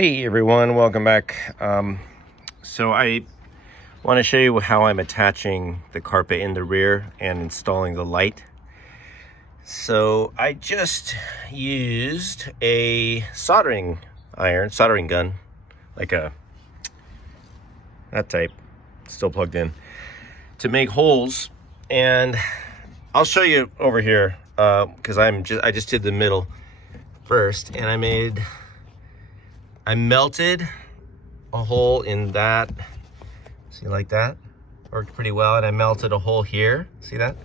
Hey everyone, welcome back. So I want to show you how I'm attaching the carpet in the rear and installing the light. So I just used a soldering gun, like that type, still plugged in, to make holes. And I'll show you over here because I just did the middle first, and I melted a hole in that. See, like that? Worked pretty well. And I melted a hole here, see that?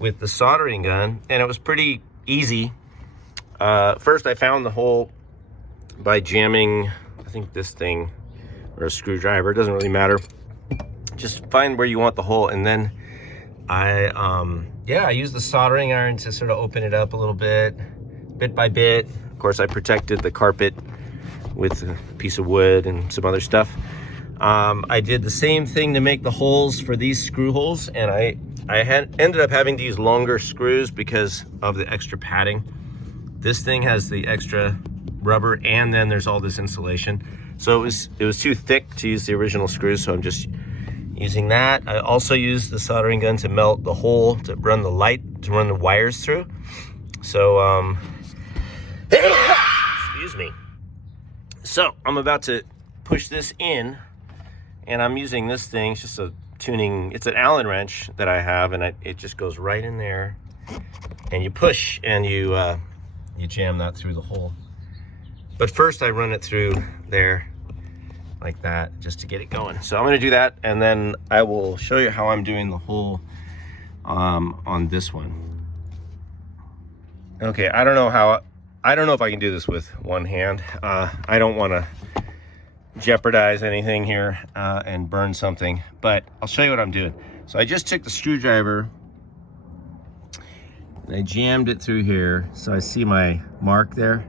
With the soldering gun, and it was pretty easy. First I found the hole by jamming, I think this thing, or a screwdriver, it doesn't really matter. Just find where you want the hole, and then I used the soldering iron to sort of open it up a little bit by bit. Of course, I protected the carpet with a piece of wood and some other stuff. I did the same thing to make the holes for these screw holes, and I ended up having to use longer screws because of the extra padding. This thing has the extra rubber, and then there's all this insulation. So it was too thick to use the original screws, so I'm just using that. I also used the soldering gun to melt the hole to run the light, to run the wires through. So, excuse me. So I'm about to push this in, and I'm using this thing. It's just a tuning, it's an Allen wrench that I have, and it just goes right in there, and you push and you jam that through the hole. But first I run it through there like that just to get it going. So I'm going to do that, and then I will show you how I'm doing the hole on this one. Okay, I don't know if I can do this with one hand. I don't want to jeopardize anything here and burn something, but I'll show you what I'm doing. So I just took the screwdriver and I jammed it through here. So I see my mark there,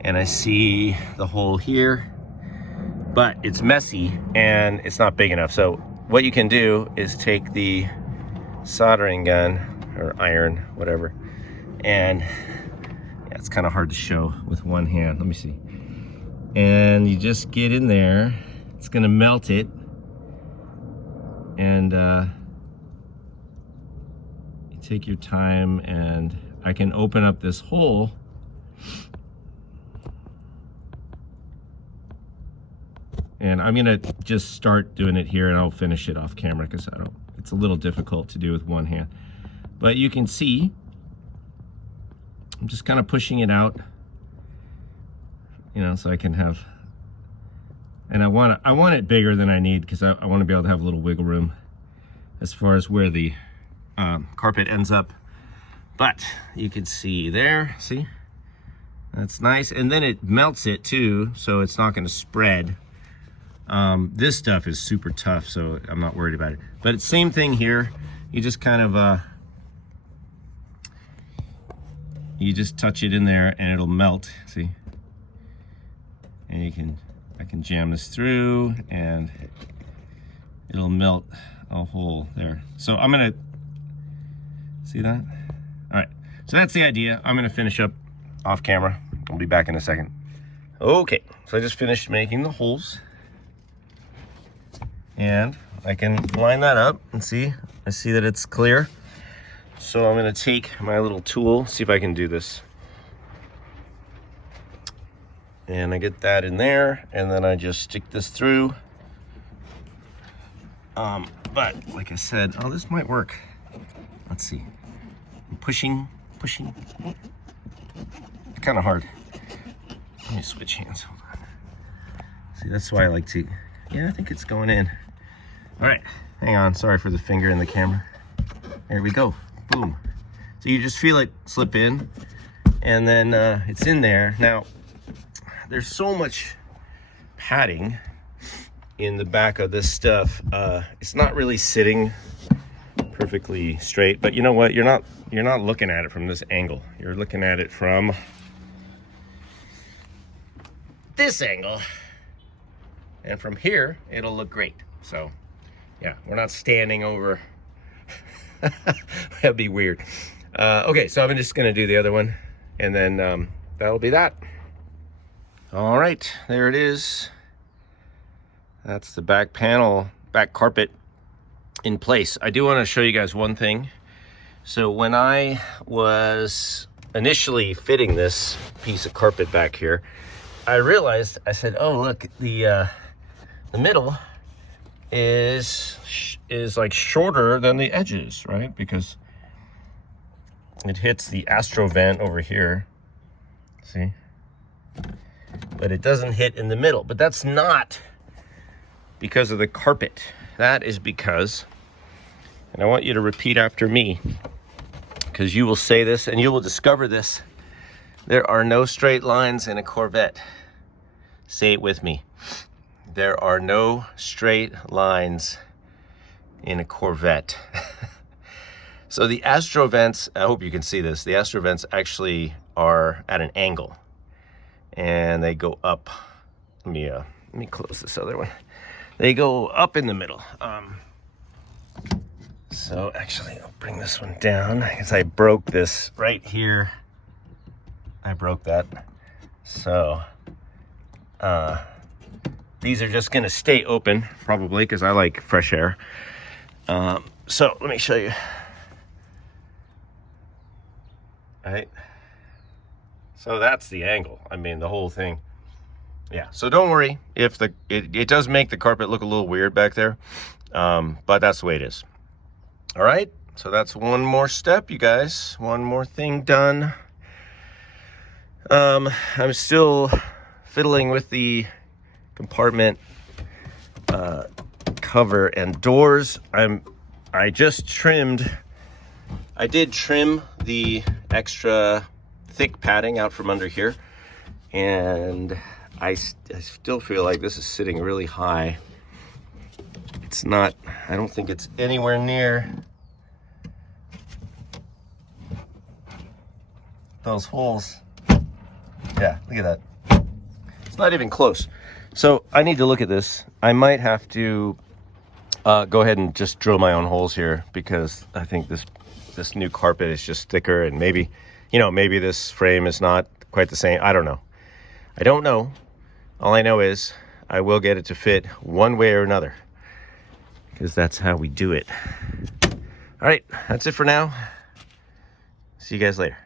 and I see the hole here, but it's messy and it's not big enough. So what you can do is take the soldering gun or iron, whatever, and it's kind of hard to show with one hand. Let me see. And you just get in there. It's gonna melt it. And you take your time, and I can open up this hole. And I'm gonna just start doing it here, and I'll finish it off camera because it's a little difficult to do with one hand. But you can see, I'm just kind of pushing it out, so I can have, and I want it bigger than I need because I want to be able to have a little wiggle room as far as where the carpet ends up. But you can see there, see? That's nice. And then it melts it too, so it's not going to spread. This stuff is super tough, so I'm not worried about it. But it's same thing here. You just kind of, you just touch it in there and it'll melt, see? And I can jam this through and it'll melt a hole there. So I'm gonna, see that? All right, so that's the idea. I'm gonna finish up off camera. I'll be back in a second. Okay, so I just finished making the holes, and I can line that up and see, I see that it's clear. So I'm gonna take my little tool, see if I can do this. And I get that in there, and then I just stick this through. But like I said, this might work. Let's see. I'm pushing. It's kind of hard. Let me switch hands, hold on. See, that's why I like to, I think it's going in. All right, hang on, sorry for the finger in the camera. There we go. Boom. So you just feel it slip in, and then it's in there. Now, there's so much padding in the back of this stuff. It's not really sitting perfectly straight, but you know what? You're not looking at it from this angle. You're looking at it from this angle, and from here it'll look great. So yeah, we're not standing over. That'd be weird. Okay, so I'm just gonna do the other one, and then that'll be that. All right, there it is. That's the back panel, back carpet in place. I do want to show you guys one thing. So when I was initially fitting this piece of carpet back here, I realized, I said, oh, look, the middle is like shorter than the edges, right? Because it hits the Astro vent over here, see? But it doesn't hit in the middle. But that's not because of the carpet. That is because, and I want you to repeat after me, because you will say this and you will discover this. There are no straight lines in a Corvette. Say it with me. There are no straight lines in a Corvette. So the Astro vents, I hope you can see this, the Astro vents actually are at an angle. And they go up. Let me close this other one. They go up in the middle. So actually, I'll bring this one down because I broke this right here. I broke that. So these are just gonna stay open probably because I like fresh air. So let me show you. All right. So that's the angle. I mean, the whole thing. Yeah, so don't worry if it does make the carpet look a little weird back there, but that's the way it is. All right, so that's one more step, you guys. One more thing done. I'm still fiddling with the compartment cover and doors. I just trimmed. I did trim the extra thick padding out from under here, and I still feel like this is sitting really high. It's not, I don't think it's anywhere near those holes. Yeah, look at that. It's not even close. So I need to look at this. I might have to go ahead and just drill my own holes here, because I think this new carpet is just thicker, and maybe, you know, maybe this frame is not quite the same. I don't know. I don't know. All I know is I will get it to fit one way or another, because that's how we do it. All right, that's it for now. See you guys later.